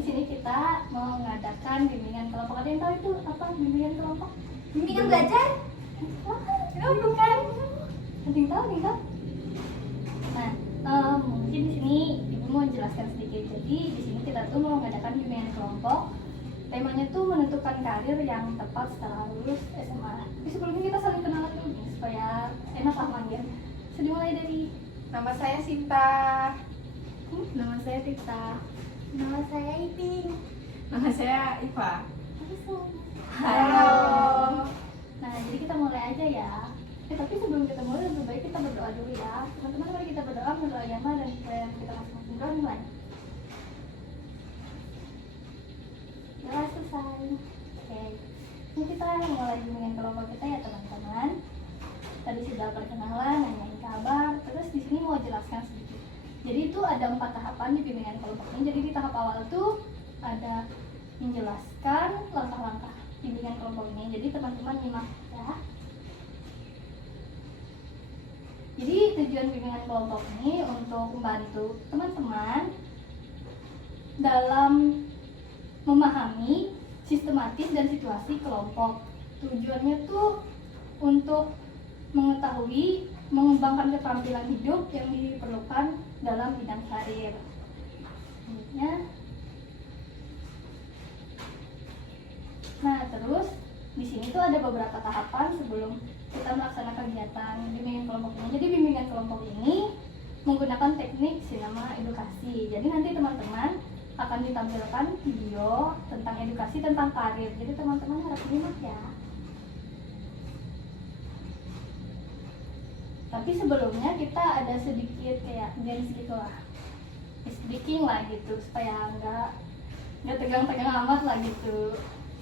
di sini kita mau mengadakan bimbingan kelompok. Ada yang tahu itu apa bimbingan kelompok? Bimbingan belajar? Oh, bukan. Ada yang tahu? Nah, mungkin di sini ibu mau jelaskan sedikit. Jadi di sini kita tuh mau mengadakan bimbingan kelompok. Temanya tuh menentukan karir yang tepat setelah lulus SMA. Tapi sebelumnya kita saling kenalan dulu nih, supaya enak lah manggil. Bisa dimulai dari Nama saya Sinta. nama saya Tita. Nama saya Ipin. Nama saya Iva. Halo. Nah, jadi kita mulai aja ya. Tapi sebelum kita mulai lebih baik kita berdoa dulu ya. Teman-teman, mari kita berdoa menurut agama dan supaya kita masing-masing berdoa mulai. Ya, selesai. Oke. Ini kita mulai bimbingan kelompok kita ya teman-teman. Tadi sudah perkenalan, nanyain kabar, terus di sini mau jelaskan sedikit. Jadi itu ada 4 tahapan di bimbingan kelompok ini. Jadi di tahap awal tuh ada menjelaskan langkah-langkah bimbingan kelompok ini. Jadi teman-teman nyimak ya. Jadi tujuan bimbingan kelompok ini untuk membantu teman-teman dalam memahami sistematis dan situasi kelompok. Tujuannya tuh untuk mengetahui, mengembangkan keterampilan hidup yang diperlukan dalam bidang karir. Selanjutnya, nah terus di sini tuh ada beberapa tahapan sebelum kita melaksanakan kegiatan bimbingan kelompok ini. Jadi bimbingan kelompok ini menggunakan teknik sinema edukasi. Jadi nanti teman-teman akan ditampilkan video tentang edukasi tentang karir. Jadi teman-teman harus simak ya. Tapi sebelumnya kita ada sedikit kayak games gitu lah, speaking lah gitu, supaya nggak tegang-tegang amat lah gitu.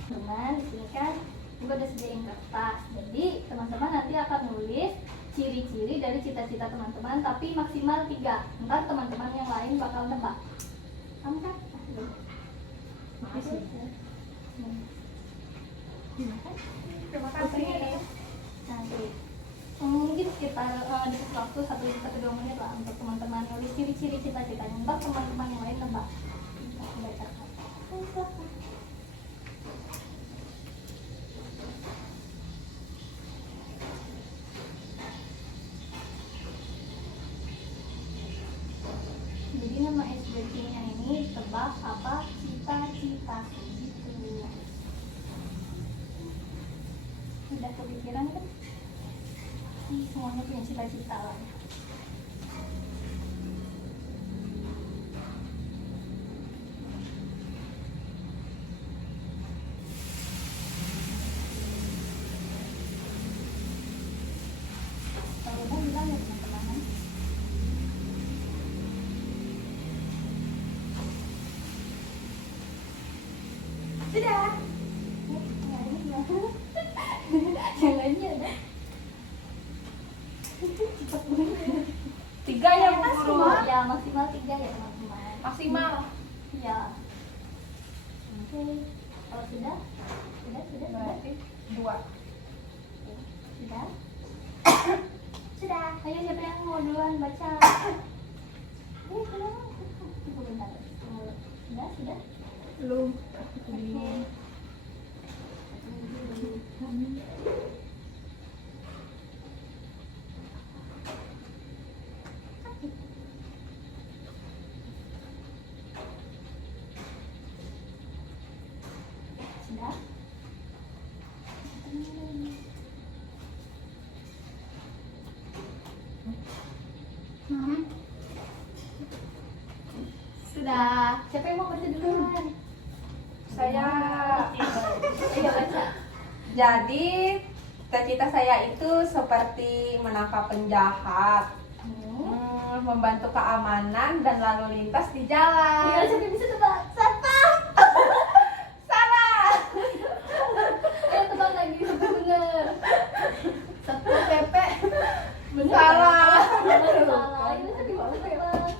Teman, di sini kan juga ada sediain kertas. Jadi teman-teman nanti akan nulis ciri-ciri dari cita-cita teman-teman, tapi maksimal 3. Ntar teman-teman yang lain bakal nebak. Kamu kan? Makasih. Terima kasih. Nanti mungkin sekitar dikasih waktu 1-2 menit lah untuk teman-teman nulis ciri-ciri cita-citanya. Ntar teman-teman yang lain nebak. Jadi nama SBC-nya ini tebak apa cita-cita gitu. Udah kepikiran kan? Semuanya punya cita-cita lah. Kalau udah bilang ya teman-teman. Sudah. Yang lainnya ada. 3 ya Bu Maksimal. Guru. Ya maksimal 3 ya teman-teman. Maksimal. Ya. Oke. Kalau sudah? Berarti 2. Sudah? Sudah. Ayo siapa yang mau duluan baca? Sudah? Sudah? Belum. Oke. Sudah? Sudah. Siapa yang mau baca duluan? Saya Ayo baca. jadi cita-cita saya itu seperti menangkap penjahat, membantu keamanan dan lalu lintas di Iya, jalan. siapa yang bisa tebak? Satpam. Salah. Ayo tebak lagi sampai bener. Satpam PP. Bener. Salah. Salah. Ini siapa yang bisa tebak?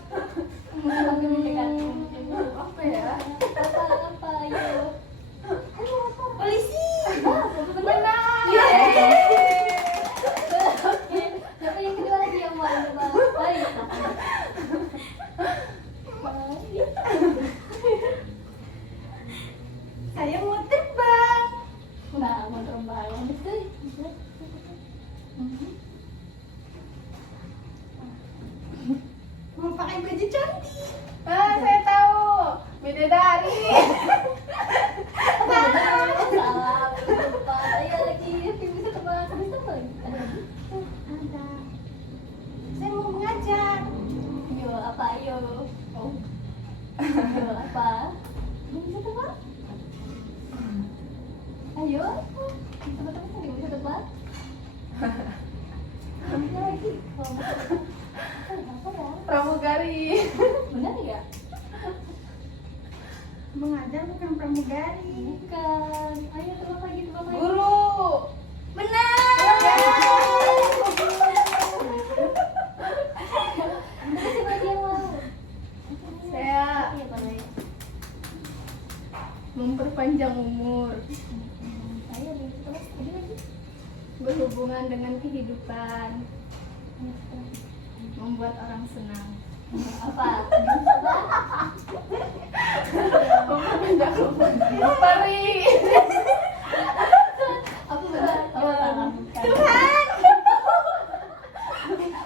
Pakai mendekat. Apa ya? Apa? Ayo. Polisi. Benar. Yeay. Oke. Siapa yang kedua lagi yang mau tebak? Baik. Salah, lupa. Ayo lagi, bisa tebak. Bisa tebak. Ada lagi? Ada. Saya mau mengajar. Yo, apa yo? Oh. Yo, apa? Bisa tebak? Ayo. Teman-teman tadi bisa tebak? Ada lagi. Oh, apa ya? Pramugari. Benar nggak? Mengajar bukan pramugari. Bukan. Ayo tebak lagi, tebak lagi. Guru. Siapa lagi yang mau? Saya Iya, boleh. memperpanjang umur. Ayo nih, tebak lagi. Berhubungan dengan kehidupan. Membuat orang senang. Apa? Memperpanjang umur. Peri. Aku benar. Oh, salah. Bukan.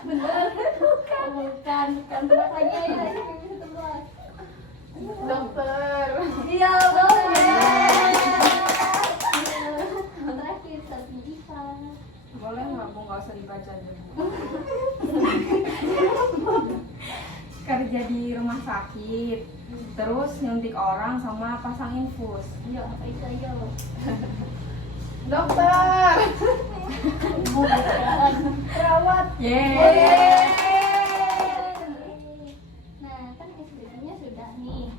Benar. Bukan. Tebak lagi, ayo. Ayo, bisa tebak. Dokter. Iya, boleh. Terakhir, satu Iva. Boleh nggak Bu, nggak usah dibaca dulu. Kerja di rumah sakit, terus nyuntik orang sama pasang infus. Ayo, apa itu, ayo. Dokter. Bukan. Perawat. Yeay. Nah, kan SPT-nya sudah nih.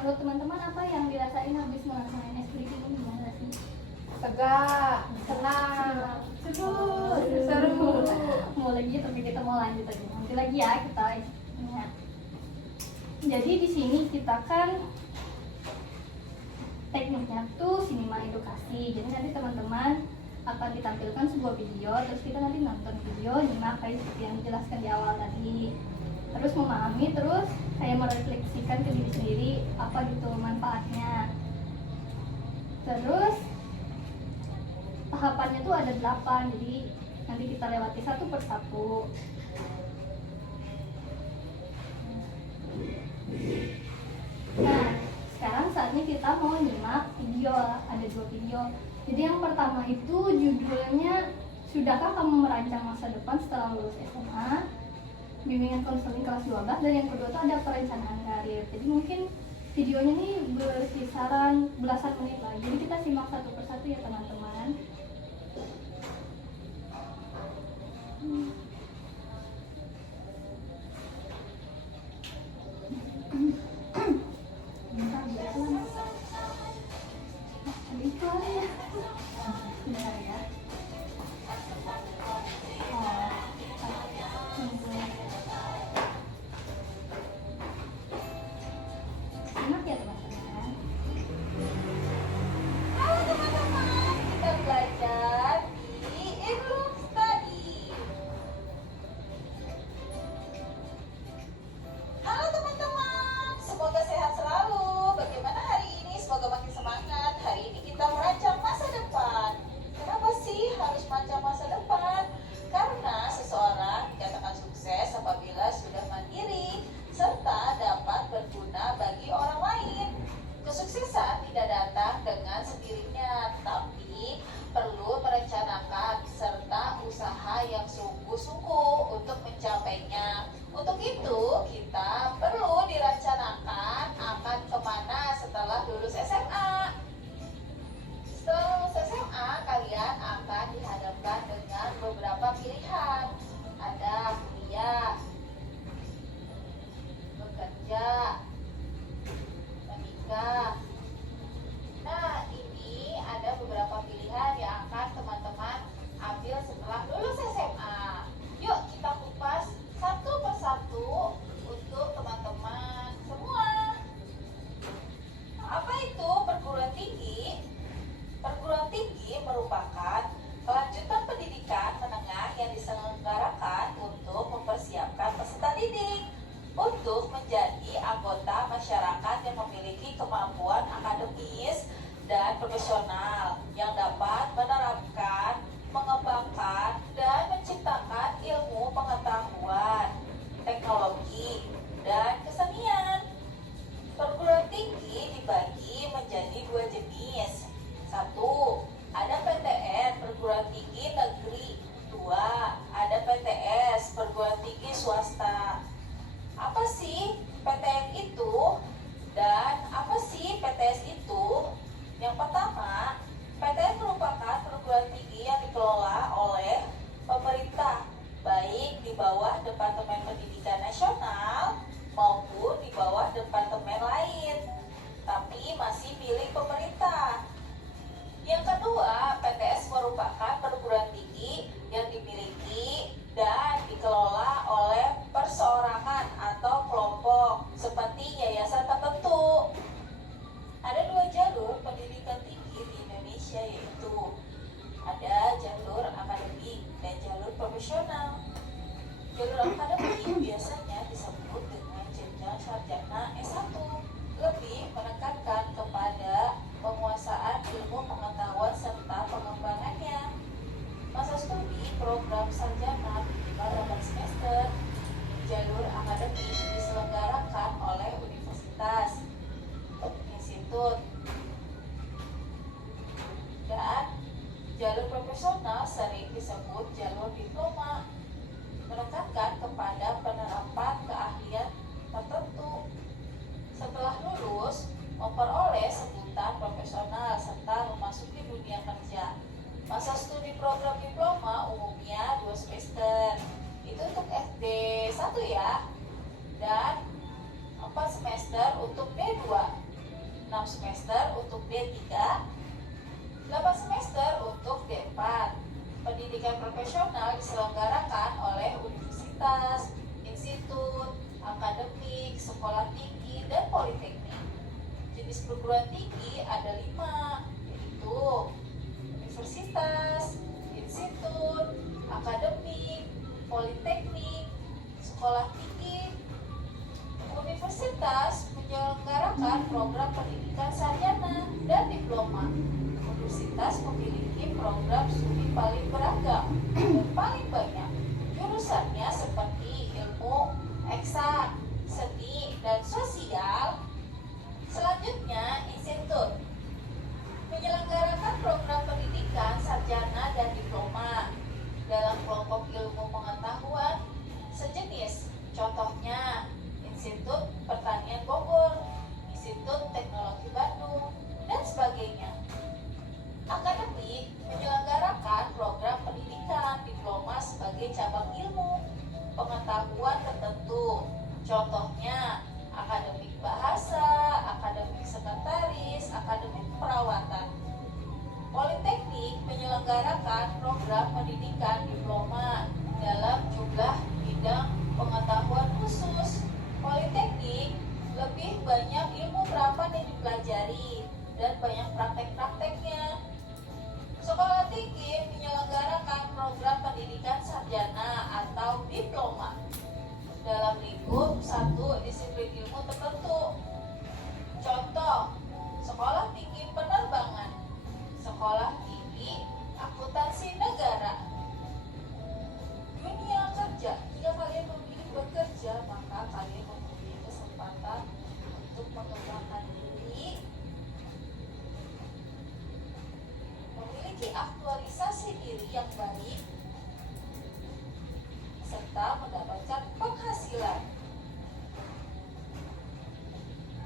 Menurut teman-teman apa yang dirasain habis melaksanakan SPT ini gimana sih? Tegak, senang, seru. Mau lagi tapi kita mau lanjut aja. Nanti lagi ya kita. Ya. Jadi di sini kita kan tekniknya tuh sinema edukasi. Jadi nanti teman-teman akan ditampilkan sebuah video, terus kita nanti nonton video, nyimak kayak seperti yang dijelaskan di awal tadi. Terus memahami, terus kayak merefleksikan ke diri sendiri apa gitu manfaatnya. Terus tahapannya tuh ada 8, jadi nanti kita lewati satu persatu. Nah, sekarang saatnya kita mau nyimak video, ada 2 video. Jadi yang pertama itu judulnya Sudahkah Kamu Merancang Masa Depan Setelah Lulus SMA? Bimbingan konseling kelas 12. Dan yang kedua itu ada perencanaan karir. Jadi mungkin videonya nih berkisaran belasan menit lah. Jadi kita simak satu persatu ya teman-teman. Bentar, jalan. Ada iklan ya. Bentar ya. Enak ya teman-teman. Halo teman-teman, kita belajar di Inlook Study. Halo teman-teman, semoga sehat selalu. Bagaimana hari ini? Semoga makin semangat. Hari ini kita merancang masa depan. Kenapa sih harus merancang masa depan? Karena seseorang dikatakan sukses apabila sudah mandiri serta dapat berguna bagi orang lain. Kesuksesan tidak datang dengan sendirinya, tapi perlu merencanakan serta usaha yang sungguh-sungguh untuk mencapainya. Untuk itu, kita perlu direncanakan akan kemana setelah lulus SMA. Setelah lulus SMA, kalian akan dihadapkan dengan beberapa pilihan. Ada kuliah, bekerja, menikah. Nah, ini ada beberapa pilihan yang akan teman-teman ambil setelah lulus SMA. Yuk kita kupas satu persatu untuk teman-teman semua. Apa itu perguruan tinggi? Perguruan tinggi merupakan kelanjutan pendidikan menengah yang diselenggarakan untuk mempersiapkan peserta didik untuk menjadi anggota masyarakat yang memiliki kemampuan akademis dan profesional yang dapat menerapkan, mengembangkan, dan menciptakan ilmu pengetahuan, teknologi, dan kesenian. Perguruan tinggi dibagi dua jenis. Satu, ada PTN perguruan tinggi negeri. Dua, ada PTS perguruan tinggi swasta. Apa sih PTN itu? Dan apa sih PTS itu? Yang pertama, PTN merupakan perguruan tinggi yang dikelola oleh pemerintah, baik di bawah Departemen Pendidikan Nasional maupun di bawah departemen lain, tapi masih milik pemerintah. Yang kedua, PTS merupakan perguruan tinggi yang dimiliki dan dikelola oleh perseorangan atau kelompok seperti yayasan tertentu. Ada dua jalur pendidikan tinggi di Indonesia, yaitu ada jalur akademik dan jalur profesional. Jalur akademik biasanya disebut dengan jenjang sarjana S1, lebih menekankan kepada penguasaan ilmu pengetahuan serta pengembangannya. Masa studi program sarjana minimal 8 semester. Jalur akademik diselenggarakan oleh universitas, institut, dan jalur profesional sering disebut jalur diploma, menekankan kepada penerapan keahlian tertentu. Setelah lulus, memperoleh sebutan profesional serta memasuki dunia kerja. Masa studi program diploma umumnya 2 semester. Itu untuk SD 1 ya. Dan 4 semester untuk D2, 6 semester untuk D3, 8 semester untuk D4. Pendidikan profesional diselenggarakan oleh universitas, institut, akademik, sekolah tinggi, dan politeknik. Jenis perguruan tinggi ada 5, yaitu universitas, institut, akademik, politeknik, sekolah tinggi. Universitas menyelenggarakan program pendidikan sarjana dan diploma. Universitas memiliki program studi paling beragam dan paling banyak. Jurusannya seperti ilmu eksak, seni, dan sosial. Selanjutnya, institut menyelenggarakan program pendidikan sarjana dan diploma dalam kelompok ilmu pengetahuan sejenis. Contohnya, Institut Pertanian Bogor, Institut Teknologi Bandung, dan sebagainya. Akademik menyelenggarakan program pendidikan diploma sebagai cabang ilmu pengetahuan tertentu. Contohnya, akademik bahasa, akademik sekretaris, akademik perawatan. Politeknik menyelenggarakan program pendidikan diploma dalam jumlah bidang pengetahuan khusus. Politeknik lebih banyak ilmu terapan yang dipelajari dan banyak praktek-prakteknya. Sekolah tinggi menyelenggarakan program pendidikan sarjana atau diploma dalam lingkup satu disiplin ilmu tertentu. Contoh, sekolah tinggi penerbangan, sekolah tinggi akuntansi negara. Dunia kerja, jika kalian memilih bekerja, maka kalian mempunyai kesempatan untuk mengembangkan diri, memiliki aktualisasi diri yang baik, serta mendapatkan penghasilan.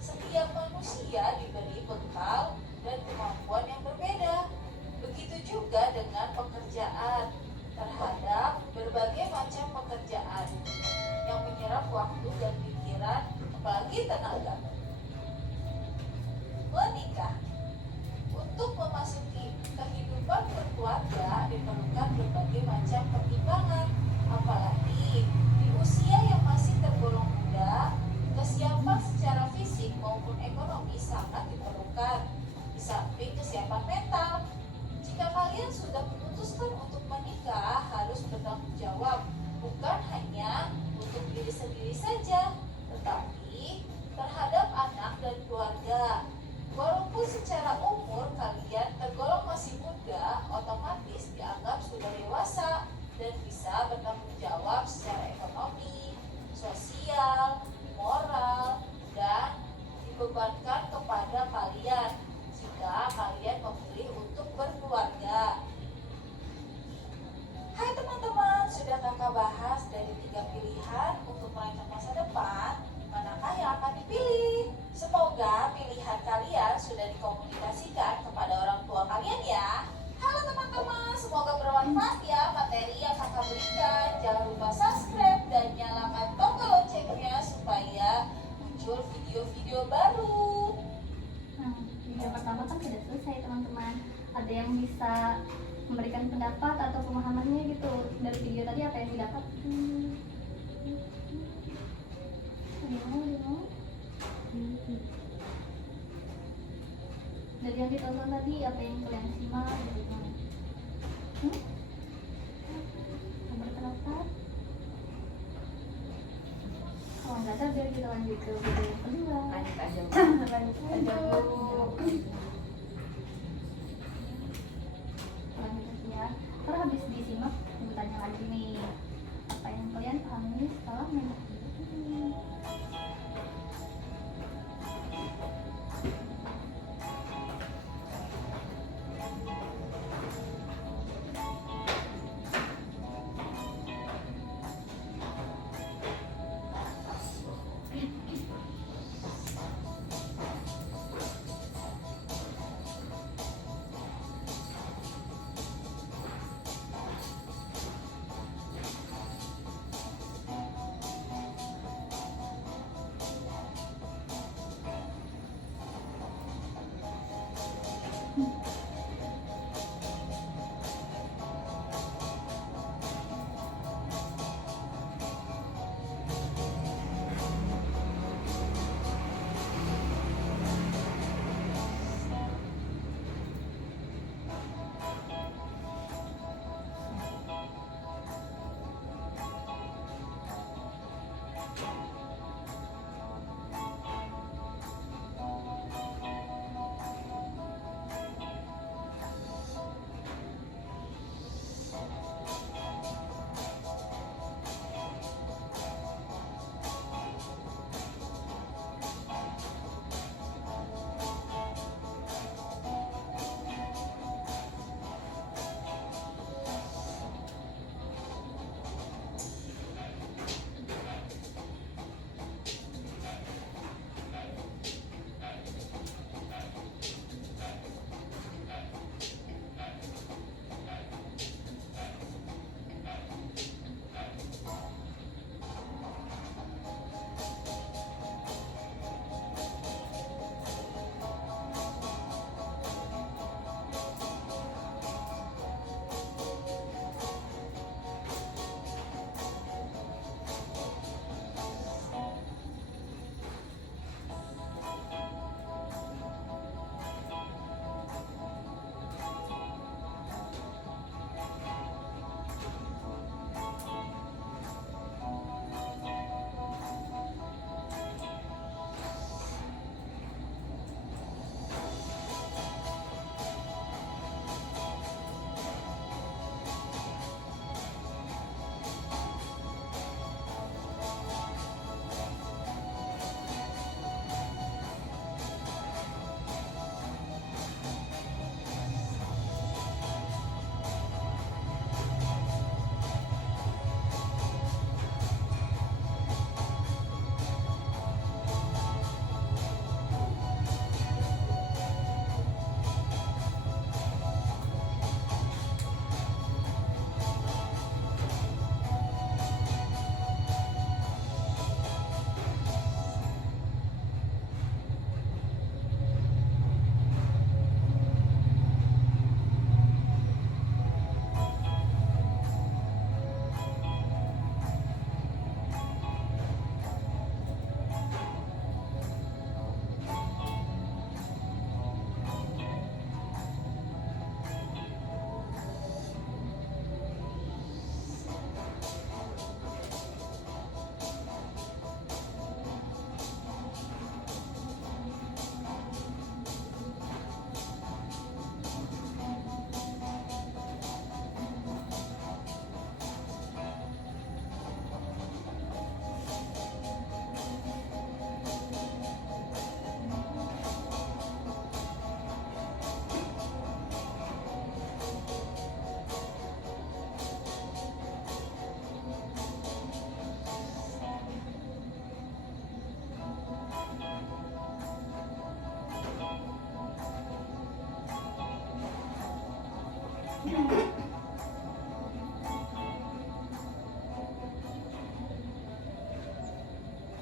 Setiap manusia diberi bekal dan kemampuan yang berbeda. Begitu juga dengan pekerjaan. Terhadap berbagai macam pekerjaan yang menyerap waktu dan pikiran, apalagi tenaga. Menikah. Untuk memasuki kehidupan berkeluarga diperlukan berbagai macam pertimbangan, apalagi di usia yang masih tergolong muda. Kesiapan secara fisik maupun ekonomi sangat diperlukan, di samping kesiapan mental. Jika kalian sudah memutuskan untuk menikah, harus bertanggung jawab, bukan hanya untuk diri sendiri saja, tetapi terhadap anak dan keluarga. Walaupun secara umur kalian tergolong masih muda, otomatis dianggap sudah dewasa dan bisa bertanggung jawab secara ekonomi, sosial, moral, dan dibebankan kepada kalian jika ada yang bisa memberikan pendapat atau pemahamannya gitu dari video tadi apa yang didapat. Dari yang ditonton tadi apa yang kalian simak gitu kan? Berpendapat? Kalau nggak ada biar kita lanjut ke video yang kedua. Lanjut aja. Lanjut aja Bu. Lanjut aja ya. Ntar habis disimak, Ibu tanya lagi nih, apa yang kalian pahami setelah menyimak ini?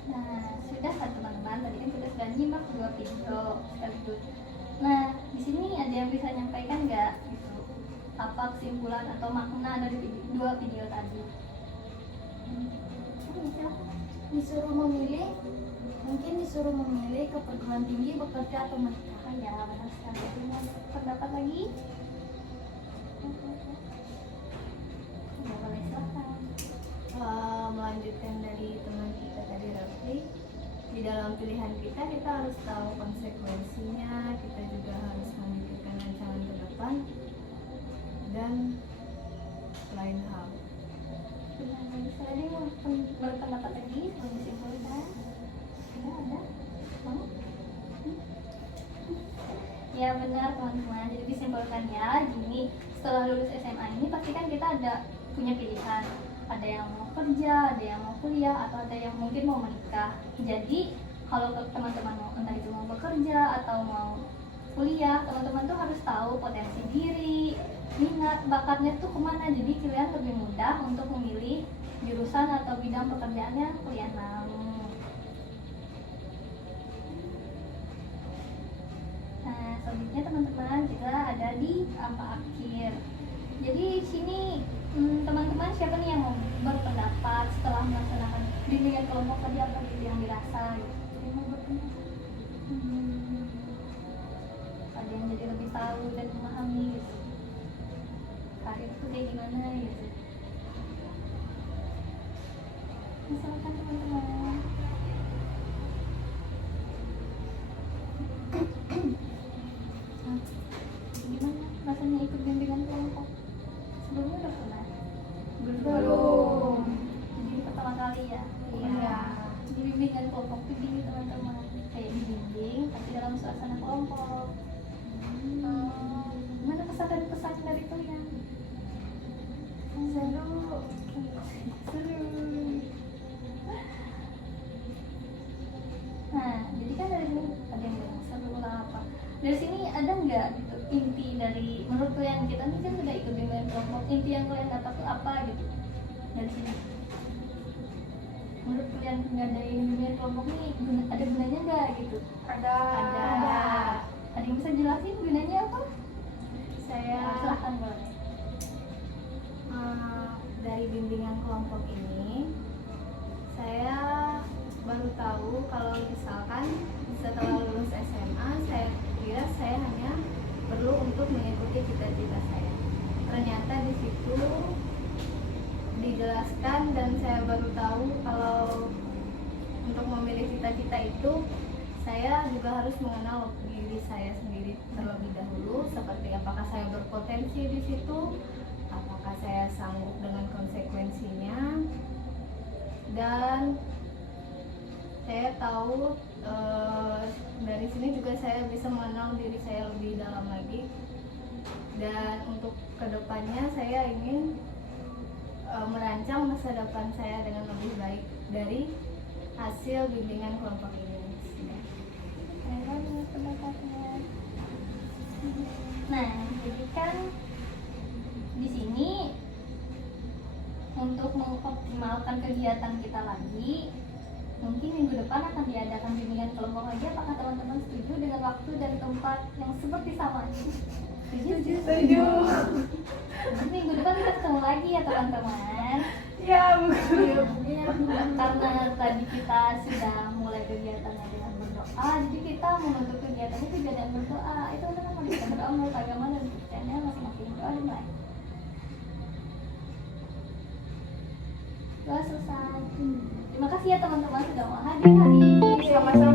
Nah, sudah kan teman-teman, tadi kan kita sudah nyimak dua video sekaligus. Nah, di sini ada yang bisa nyampaikan nggak apa kesimpulan atau makna dari dua video tadi. Disuruh memilih, mungkin disuruh memilih ke perguruan tinggi, bekerja atau menikah. Ya benar sekali. Mau pendapat lagi? Ya boleh, silakan. Melanjutkan dari teman kita tadi Rafli, di dalam pilihan kita harus tahu konsekuensinya, kita juga harus memikirkan rancangan ke depan dan lain hal. Benar, sekali mau berpendapat lagi sebelum disimpulkan? Ada? Mau? Ya benar teman-teman, jadi disimpulkannya gini, setelah lulus SMA ini pasti kan kita ada punya pilihan, ada yang mau kerja, ada yang mau kuliah, atau ada yang mungkin mau menikah. Jadi kalau teman-teman mau, entah itu mau bekerja atau mau kuliah, teman-teman tuh harus tahu potensi diri, minat, bakatnya tuh kemana. Jadi kalian lebih mudah untuk memilih jurusan atau bidang pekerjaannya kalian mau. Nah, selanjutnya teman-teman kita ada di apa akhir. Jadi sini teman-teman siapa nih yang mau berpendapat setelah melaksanakan bimbingan kelompok tadi, apa gitu yang dirasa gitu? Yang mau berpendapat? Ada yang jadi lebih tahu dan memahami gitu. Karir itu kayak gimana gitu. Misalkan teman-teman. Gimana rasanya ikut bimbingan kelompok? Sebelumnya udah pernah? Belum. Jadi pertama kali ya? Iya. Jadi bimbingan kelompok itu gini teman-teman, kayak dibimbing tapi dalam suasana kelompok. Gimana pesan dan pesan dari kalian? Seru. Nah, jadi kan dari sini ada yang bilang seru lah apa. Dari sini ada nggak gitu inti dari, menurut kalian, kita nih kan sudah ikut bimbingan kelompok, inti yang kalian dapat tuh apa gitu dari sini? Menurut kalian ngadain bimbingan kelompok nih ada gunanya nggak gitu? Ada. Ada yang bisa jelasin gunanya apa? Saya Silahkan boleh. dari bimbingan kelompok ini saya baru tahu kalau misalkan setelah lulus SMA saya kira saya hanya perlu untuk mengikuti cita-cita saya. Ternyata di situ dijelaskan dan saya baru tahu kalau untuk memilih cita-cita itu saya juga harus mengenal diri saya sendiri terlebih dahulu, seperti apakah saya berpotensi di situ, apakah saya sanggup dengan konsekuensinya, dan saya tahu dari sini juga saya bisa mengenal diri saya lebih dalam lagi. Dan untuk kedepannya saya ingin merancang masa depan saya dengan lebih baik dari hasil bimbingan kelompok ini. Bagaimana pendapatnya? Nah, jadi kan di sini untuk mengoptimalkan kegiatan kita lagi, mungkin minggu depan akan diadakan bimbingan kelompok lagi. Apakah teman-teman setuju dengan waktu dan tempat yang seperti sama ini? Setuju? Jadi minggu depan kita ketemu lagi ya teman-teman. Ya, betul. Karena tadi kita sudah mulai kegiatannya dengan berdoa, jadi kita menutup kegiatannya juga dengan berdoa. Itu teman-teman mau kita berdoa menurut agama dan kepercayaannya masing-masing, doa dimulai. Doa selesai. Terima kasih ya teman-teman sudah mau hadir hari ini. Sama-sama.